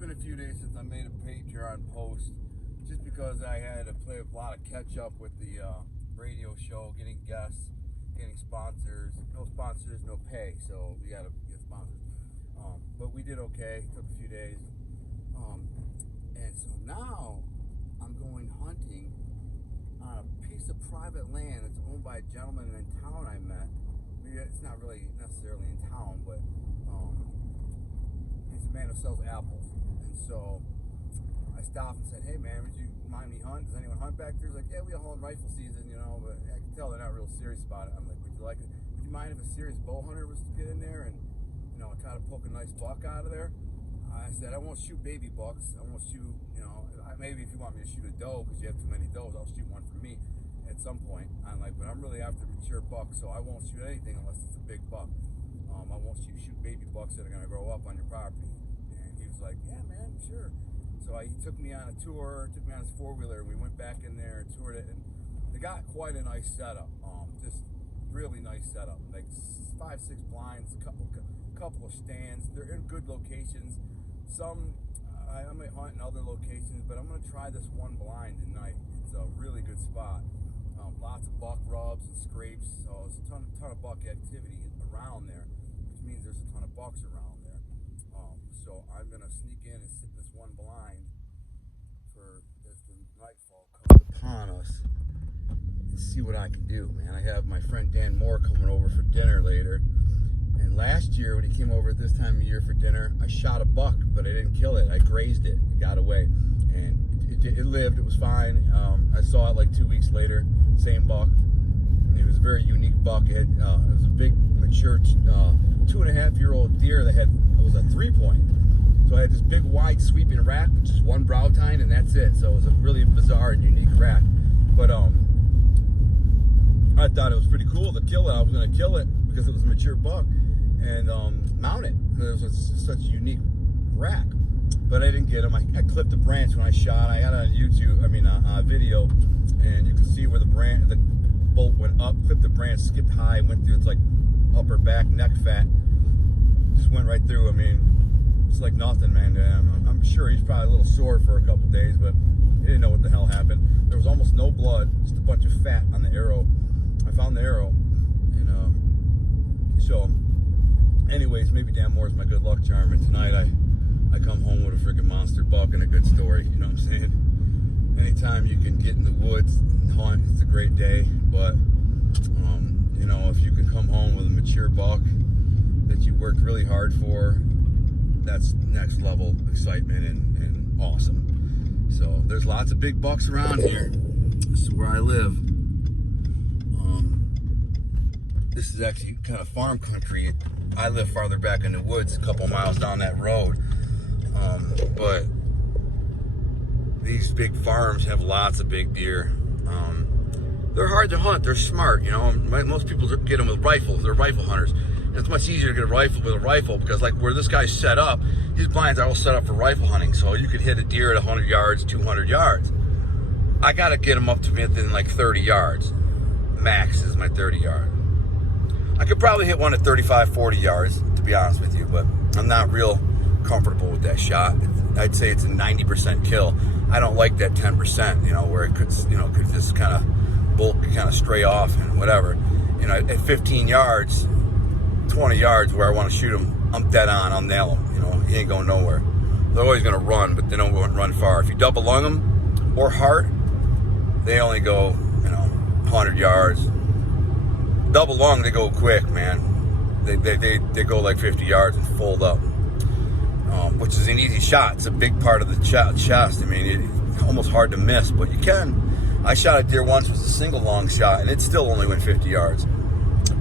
been a few days since I made a Patreon post, just because I had to play a lot of catch up with the radio show, getting guests, getting sponsors. No sponsors, no pay, so we got to get sponsors. But we did okay. It took a few days. And so now I'm going hunting on a piece of private land that's owned by a gentleman in town I met. It's not really necessarily in town, but he's a man who sells apples. And so I stopped and said, hey man, would you mind me hunting? Does anyone hunt back there? He's like, yeah, we all hunt rifle season, you know, but I can tell they're not real serious about it. I'm like, would you like it? Would you mind if a serious bow hunter was to get in there and, you know, try to poke a nice buck out of there? I said, I won't shoot baby bucks. I won't shoot, you know, maybe if you want me to shoot a doe because you have too many does, I'll shoot one for me at some point. I'm like, but I'm really after mature bucks, so I won't shoot anything unless it's a big buck. I won't shoot baby bucks that are going to grow up on your property. And he was like, yeah, man, sure. So he took me on a tour, took me on his four-wheeler, and we went back in there and toured it. And they got quite a nice setup, just really nice setup. Like 5-6 blinds, a couple of stands. They're in good locations. Some I might hunt in other locations, but I'm going to try this one blind tonight. It's a really good spot. Lots of buck rubs and scrapes, so it's a ton of buck activity around there, which means there's a ton of bucks around there. So I'm going to sneak in and sit this one blind for as the nightfall comes upon us and see what I can do, man. I have my friend Dan Moore coming over for dinner later. And last year when he came over at this time of year for dinner, I shot a buck, but I didn't kill it. I grazed it. It got away. And it lived. It was fine. I saw it like 2 weeks later. Same buck. And it was a very unique buck. It was a big, mature 2.5-year-old deer that was a 3-point. So I had this big, wide, sweeping rack with just one brow tine, and that's it. So it was a really bizarre and unique rack. But I thought it was pretty cool to kill it. I was going to kill it because it was a mature buck and mount it because it was such a unique rack. But I didn't get him. I clipped the branch when I shot. I got it on YouTube, video, and you can see where the bolt went up, clipped the branch, skipped high, went through its like upper back neck fat, just went right through. I mean, it's like nothing, man. I'm sure he's probably a little sore for a couple days, but he didn't know what the hell happened. There was almost no blood, just a bunch of fat on the arrow. I found the arrow, and so anyways, maybe Dan Moore's my good luck charm, and tonight I come home with a freaking monster buck and a good story, you know what I'm saying? Anytime you can get in the woods and hunt, it's a great day, but you know, if you can come home with a mature buck that you worked really hard for, that's next level excitement and awesome. So there's lots of big bucks around here. This is where I live. This is actually kind of farm country. I live farther back in the woods, a couple miles down that road. But these big farms have lots of big deer. They're hard to hunt. They're smart, you know. Most people get them with rifles. They're rifle hunters. And it's much easier to get a rifle with a rifle because, like where this guy's set up, his blinds are all set up for rifle hunting. So you could hit a deer at 100 yards, 200 yards. I got to get them up to within like 30 yards. Max is my 30 yard. I could probably hit one at 35, 40 yards, to be honest with you, but I'm not real comfortable with that shot. I'd say it's a 90% kill. I don't like that 10%, you know, where it could, you know, could just kind of stray off and whatever. You know, at 15 yards, 20 yards where I want to shoot him, I'm dead on. I'll nail him. You know, he ain't going nowhere. They're always going to run, but they don't run far. If you double lung them or heart, they only go, you know, 100 yards. Double lung, they go quick, man. They go like 50 yards and fold up, which is an easy shot. It's a big part of the chest. I mean, it's almost hard to miss, but you can. I shot a deer once with a single long shot, and it still only went 50 yards.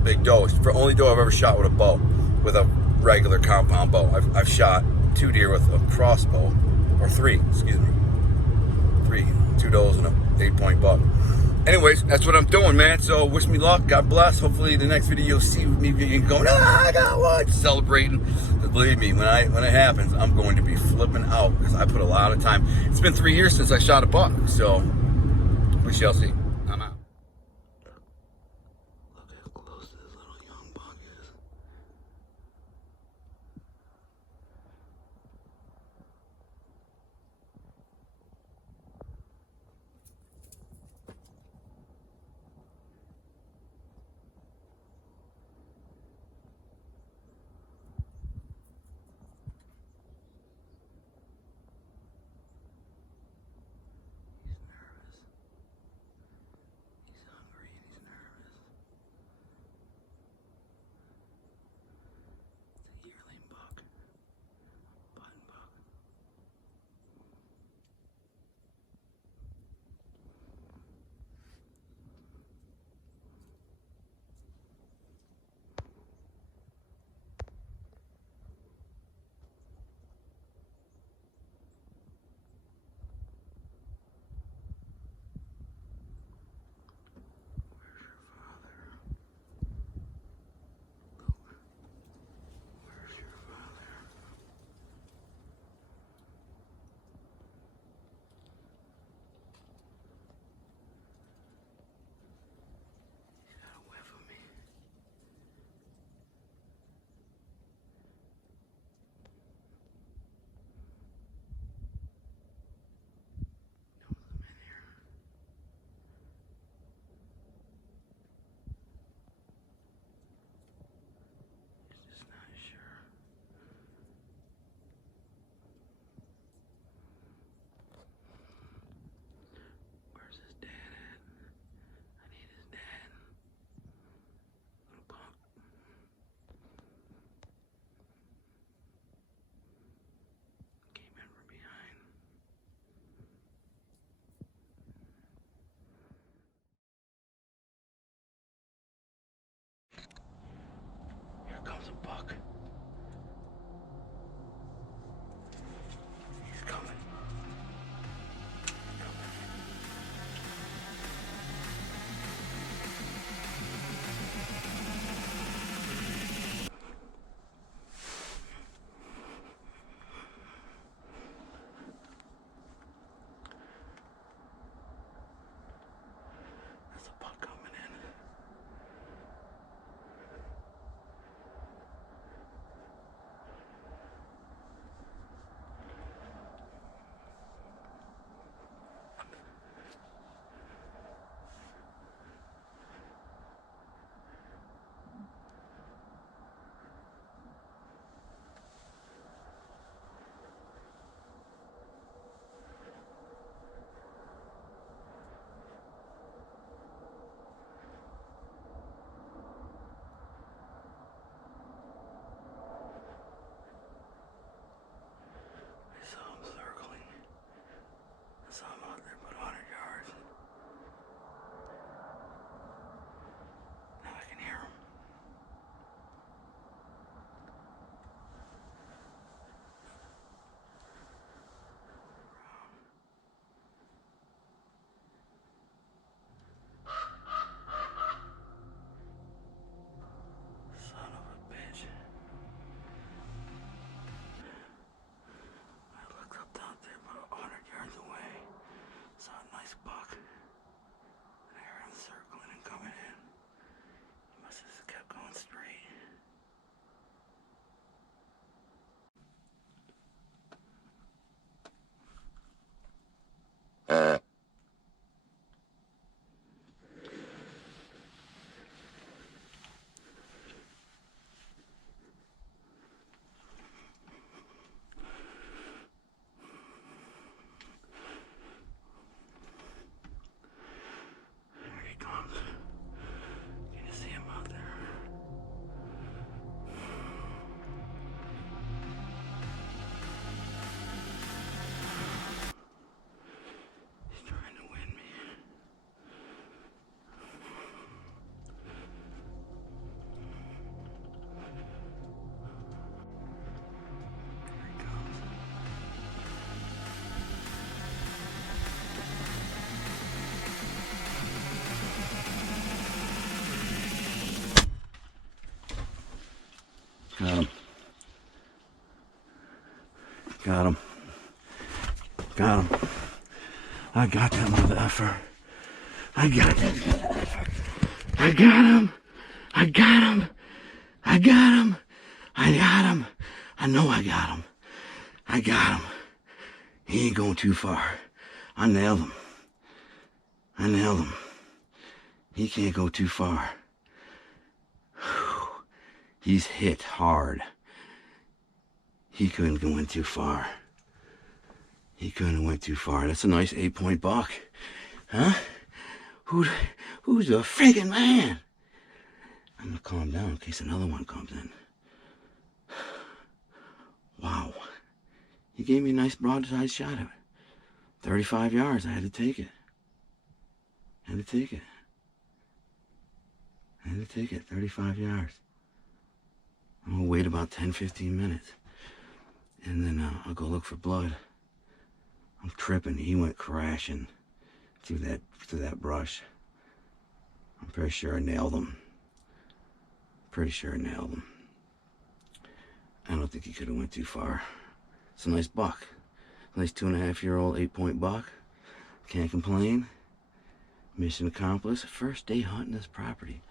Big doe. It's the only doe I've ever shot with a bow, with a regular compound bow. I've shot 2 deer with a crossbow, or 3, excuse me. 2 does and a 8-point buck. Anyways, that's what I'm doing, man. So wish me luck. God bless. Hopefully the next video you'll see me going, I got one, celebrating. But believe me, when it happens, I'm going to be flipping out because I put a lot of time. It's been 3 years since I shot a buck, so we shall see. I'm out. Look how close this little young buck is. something out there about 100 yards. Now I can hear him. Son of a bitch. I looked up down there about 100 yards away. Saw a nice buck. And I heard him circling and coming in. He must have just kept going straight. Here he comes. Can you see him out there? He's trying to win me. Here he comes. Got him. Got him. Got him. I got that mother effer. I got that mother effer. I got him. I got him. I got him. I got him. I know I got him. I got him. He ain't going too far. I nailed him. I nailed him. He can't go too far. He's hit hard. He couldn't go in too far. He couldn't have went too far. That's a nice 8-point buck. Huh? Who's the friggin' man? I'm gonna calm down in case another one comes in. Wow. He gave me a nice broadside shot at it. 35 yards. I had to take it. I had to take it. I had to take it. 35 yards. I'm gonna wait about 10-15 minutes. And then I'll go look for blood. I'm tripping. He went crashing through that brush. I'm pretty sure I nailed him. Pretty sure I nailed him. I don't think he could have went too far. It's a nice buck. Nice 2.5-year-old 8-point buck. Can't complain. Mission accomplished. First day hunting this property.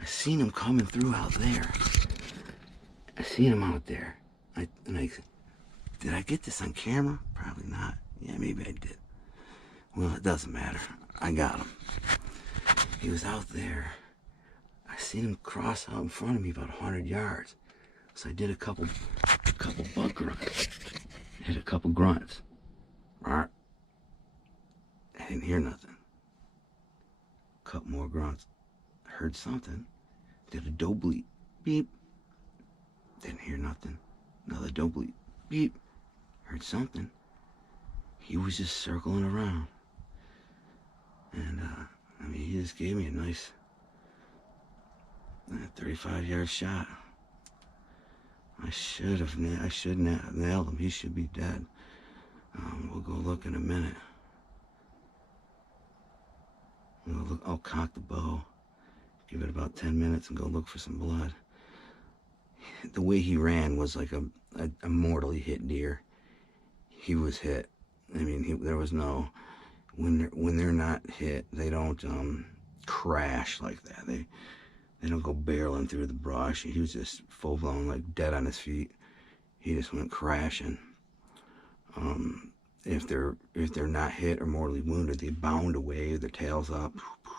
I seen him coming through out there. I seen him out there. Did I get this on camera? Probably not. Yeah, maybe I did. Well, it doesn't matter. I got him. He was out there. I seen him cross out in front of me about 100 yards. So I did a couple buck grunts. Hit a couple grunts. I didn't hear nothing. Couple more grunts. I heard something. Did a doe bleat. Beep. Didn't hear nothing. Another doe bleat. Beep. Heard something. He was just circling around. And, I mean, he just gave me a nice 35-yard shot. I should nailed him. He should be dead. We'll go look in a minute. I'll cock the bow. Give it about 10 minutes and go look for some blood. The way he ran was like a mortally hit deer. He was hit. I mean, there was no... When they're not hit, they don't crash like that. They don't go barreling through the brush. He was just full-blown, like, dead on his feet. He just went crashing. If they're not hit or mortally wounded, they bound away, their tails up,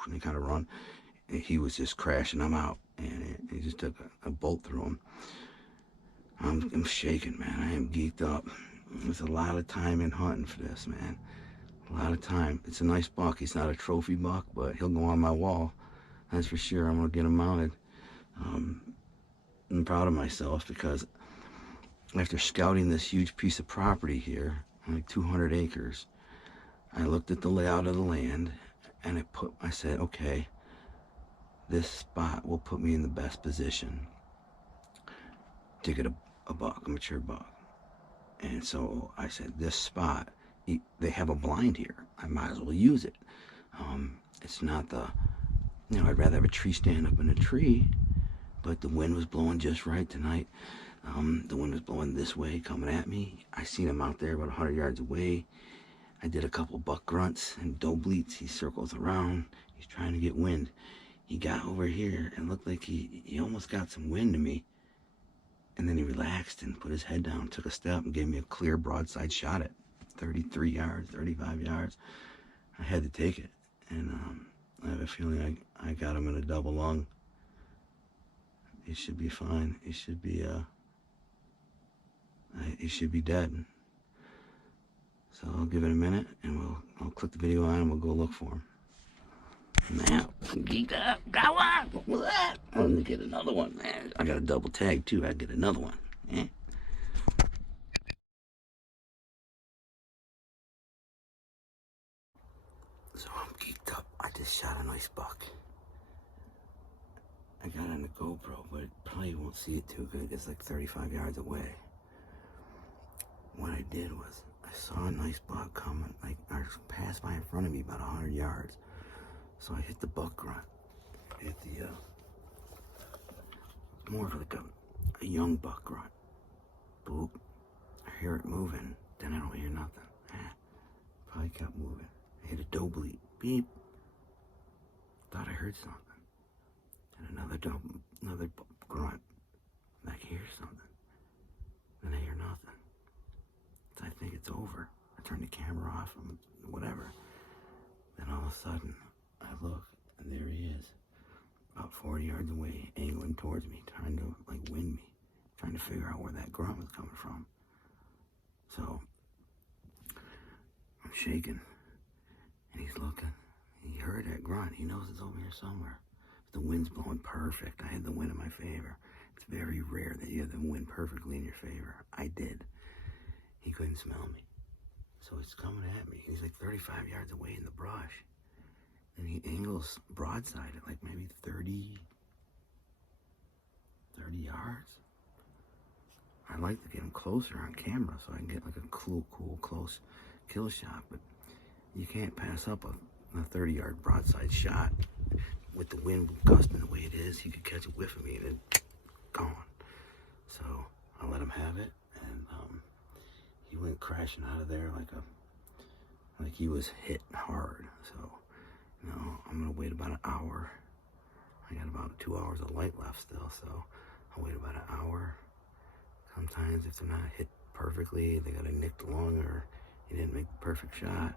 and they kind of run. And he was just crashing them out, and he just took a bolt through him. I'm shaking, man. I am geeked up. There's a lot of time in hunting for this, man. A lot of time. It's a nice buck. He's not a trophy buck, but he'll go on my wall. That's for sure. I'm going to get him mounted. I'm proud of myself because after scouting this huge piece of property here, like 200 acres, I looked at the layout of the land, and I said, okay, this spot will put me in the best position to get a buck, a mature buck. And so I said, this spot, they have a blind here. I might as well use it. It's not I'd rather have a tree stand up in a tree, but the wind was blowing just right tonight. The wind was blowing this way, coming at me. I seen him out there about 100 yards away. I did a couple buck grunts and doe bleats. He circles around. He's trying to get wind. He got over here and looked like he almost got some wind to me. And then he relaxed and put his head down, took a step, and gave me a clear broadside shot at 33 yards, 35 yards. I had to take it. And I have a feeling I got him in a double lung. He should be fine. He should be dead. So I'll give it a minute, and I'll click the video on, and we'll go look for him. Now, geeked up, got one. What's that? I'm gonna get another one, man. I got a double tag too. I get another one. Eh? So I'm geeked up. I just shot a nice buck. I got it on the GoPro, but probably won't see it too good. It's like 35 yards away. What I did was I saw a nice buck coming, like passed by in front of me about 100 yards. So I hit the buck grunt. Hit the more of like a young buck grunt. Boop. I hear it moving. Then I don't hear nothing. Probably kept moving. I hit a doe bleat. Beep. Thought I heard something. And another grunt. I hear something. Then I hear nothing. So I think it's over. I turn the camera off and whatever. Then all of a sudden, I look, and there he is. About 40 yards away, angling towards me, trying to like wind me. Trying to figure out where that grunt was coming from. So, I'm shaking. And he's looking. He heard that grunt. He knows it's over here somewhere. The wind's blowing perfect. I had the wind in my favor. It's very rare that you have the wind perfectly in your favor. I did. He couldn't smell me. So he's coming at me. He's like 35 yards away in the brush. And he angles broadside at like maybe 30 yards. I'd like to get him closer on camera so I can get like a cool, close kill shot. But you can't pass up a 30-yard broadside shot. With the wind gusting the way it is, he could catch a whiff of me and then gone. So I let him have it, and he went crashing out of there like he was hit hard. So, I'm gonna wait about an hour. I got about 2 hours of light left still, so I'll wait about an hour. Sometimes if they're not hit perfectly, they got a nicked lung or he didn't make the perfect shot.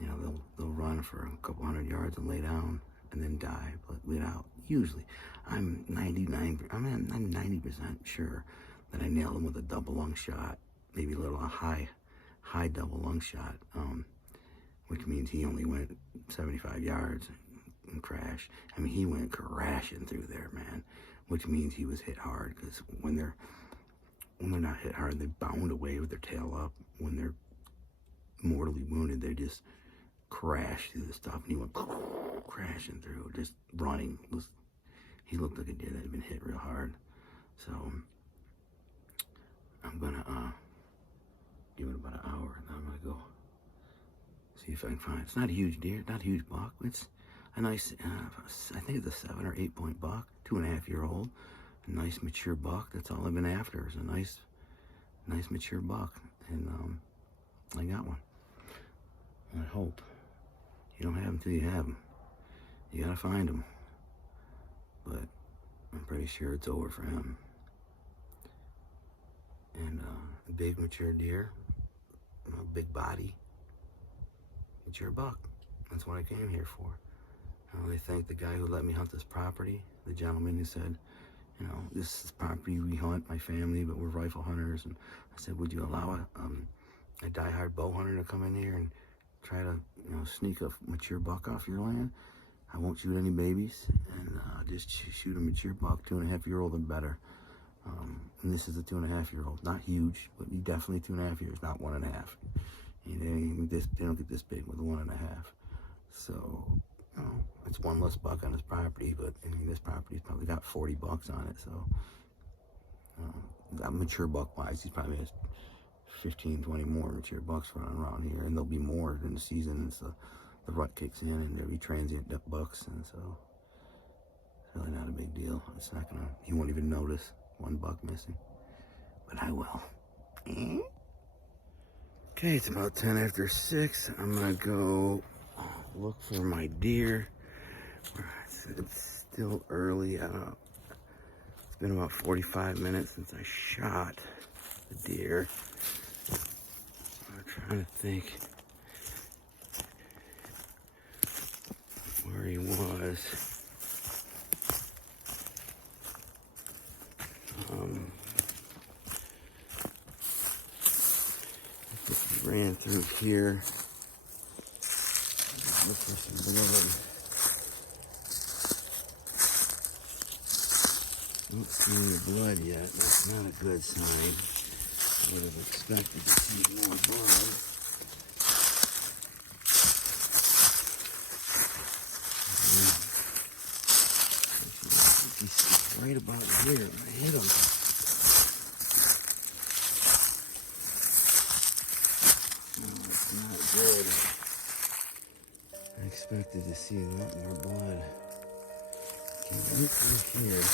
They'll run for a couple 100 yards and lay down and then die. But usually, I'm 90% sure that I nailed him with a double lung shot, maybe a little high double lung shot, which means he only went 75 yards and crashed. I mean, he went crashing through there, man, which means he was hit hard, because when they're not hit hard, they bound away with their tail up. When they're mortally wounded, they just crash through the stuff, and he went crashing through, just running. He looked like a deer that had been hit real hard. So I'm gonna give it about an hour, and then I'm gonna go see if I can find. It's not a huge deer, not a huge buck. It's a nice, I think it's a 7 or 8 point buck, 2.5-year-old, a nice mature buck. That's all I've been after, is a nice mature buck, and I got one. I hope. You don't have them till you have them. You gotta find them. But I'm pretty sure it's over for him. And a big mature deer, a big body, mature buck. That's what I came here for. I thank the guy who let me hunt this property, the gentleman who said, this is property we hunt, my family, but we're rifle hunters. And I said, would you allow a diehard bow hunter to come in here and try to, sneak a mature buck off your land? I won't shoot any babies, and just shoot a mature buck, 2.5-year-old and better. And this is a 2.5-year-old, not huge, but definitely 2.5 years, not 1.5. They don't get this big with 1.5. So, it's one less buck on his property, but I mean, this property's probably got 40 bucks on it. So, that mature buck wise, he's probably has 15, 20 more mature bucks running around here, and there'll be more in the season as the rut kicks in, and there'll be transient bucks, and so it's really not a big deal. It's not gonna, you won't even notice one buck missing, but I will. Okay, it's about 10 after 6. I'm gonna go look for my deer. It's still early. It's been about 45 minutes since I shot the deer. I'm trying to think where he was. He ran through here. Look for some blood. Don't see any blood yet. That's not a good sign. I would have expected to see more blood. He's right about here. I hit him. Oh, it's not good. I expected to see a lot more blood. Came right through here.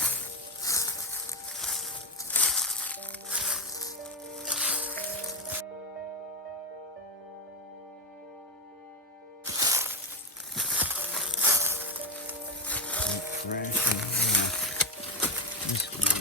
Thrashing off this one.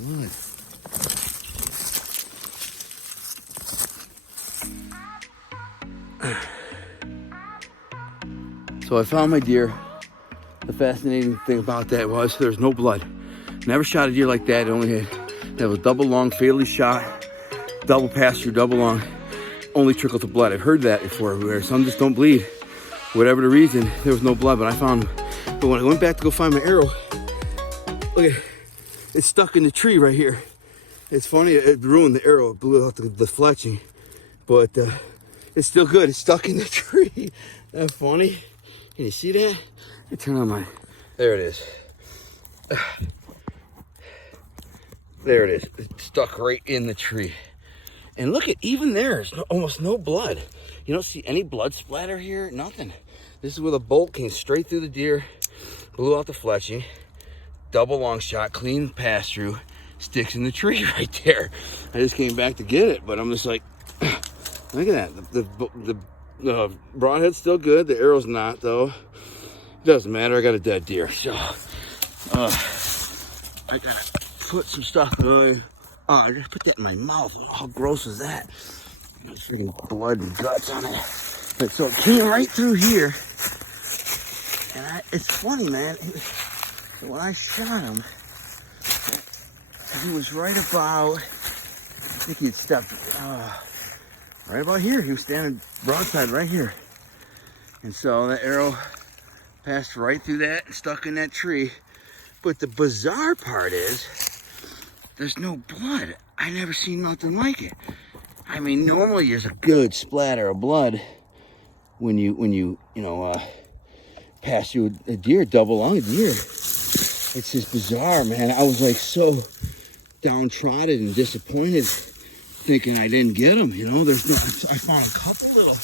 Blood. So I found my deer. The fascinating thing about that was there's no blood. Never shot a deer like that. It only had was double long, fatally shot, double pass through, double long, only trickled to blood. I've heard that before where some just don't bleed. Whatever the reason, there was no blood, but when I went back to go find my arrow, look at it's stuck in the tree right here. It's funny, it ruined the arrow, it blew out the fletching, but it's still good. It's stuck in the tree. Isn't that funny? Can you see that? Let me turn on my, there it is. There it is. It's stuck right in the tree. And look at, even there's almost no blood. You don't see any blood splatter here, nothing. This is where the bolt came straight through the deer, blew out the fletching, double long shot, clean pass through, sticks in the tree right there. I just came back to get it, but I'm just like, look at that. The broadhead's still good. The arrow's not, though. It doesn't matter. I got a dead deer, so I gotta put some stuff. I just put that in my mouth. How gross is that? Freaking blood and guts on it. But so it came right through here, and it's funny, man. When I shot him, he was right about, I think he had stepped right about here. He was standing broadside right here. And so that arrow passed right through that and stuck in that tree. But the bizarre part is, there's no blood. I never seen nothing like it. I mean, normally there's a good splatter of blood when you pass through a deer, double lung deer. It's just bizarre, man. I was like so downtrodden and disappointed, thinking I didn't get him. I found a couple little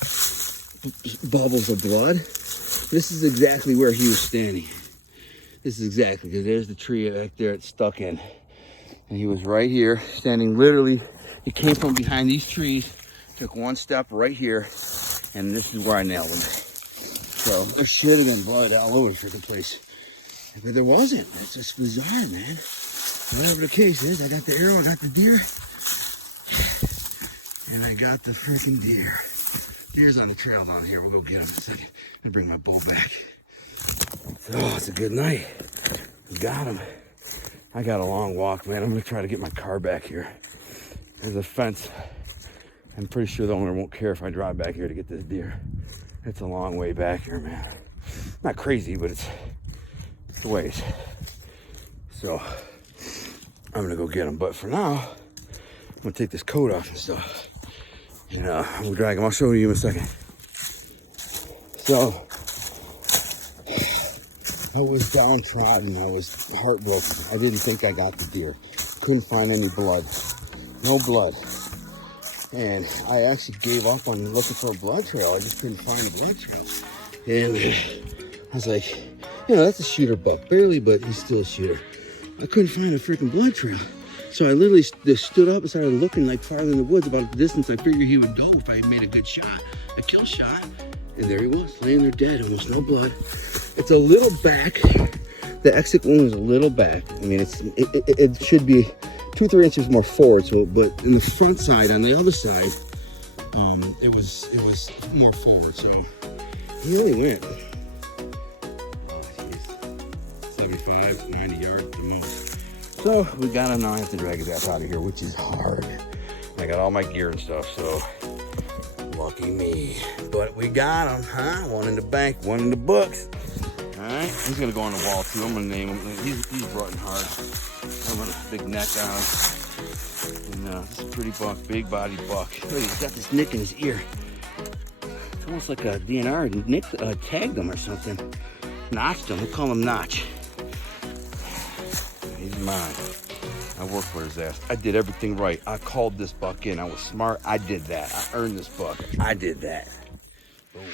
bubbles of blood. This is exactly where he was standing. This is exactly, because there's the tree back there it's stuck in. And he was right here, standing literally. He came from behind these trees, took one step right here, and this is where I nailed him. So there should have been blood all over the place. But there wasn't. It's just bizarre, man. Whatever the case is, I got the arrow, I got the deer, and I got the freaking deer. Deer's on the trail down here. We'll go get him in a second and bring my bow back. Oh, it's a good night. Got him. I got a long walk, man. I'm gonna try to get my car back here. There's a fence. I'm pretty sure the owner won't care if I drive back here to get this deer. It's a long way back here, man. Not crazy, but it's a ways. So I'm gonna go get him. But for now, I'm gonna take this coat off and stuff. And we'll drag him. I'll show you in a second. So I was downtrodden. I was heartbroken. I didn't think I got the deer. Couldn't find any blood. No blood. And I actually gave up on looking for a blood trail. I just couldn't find a blood trail. And I was like, you know, that's a shooter buck. Barely, but he's still a shooter. I couldn't find a freaking blood trail. So I literally just stood up and started looking like farther in the woods about the distance I figured he would go if I made a good shot, a kill shot. And there he was, laying there dead, almost no blood. It's a little back. The exit wound is a little back. I mean, it should be 2-3 inches more forward. So, but in the front side, on the other side, it was more forward. So he only went 75, 90 yards at the most. So we got him now. I have to drag his ass out of here, which is hard. I got all my gear and stuff, so lucky me. But we got him, huh? One in the bank, one in the books. All right, he's gonna go on the wall too. I'm gonna name him. He's rutting hard. I'm gonna big neck on him. And this is a pretty buck, big body buck. Look, he's got this nick in his ear. It's almost like a DNR. Nick tagged him or something. Notched him. We'll call him Notch. He's mine. I worked for his ass. I did everything right. I called this buck in. I was smart. I did that. I earned this buck. I did that. Boom.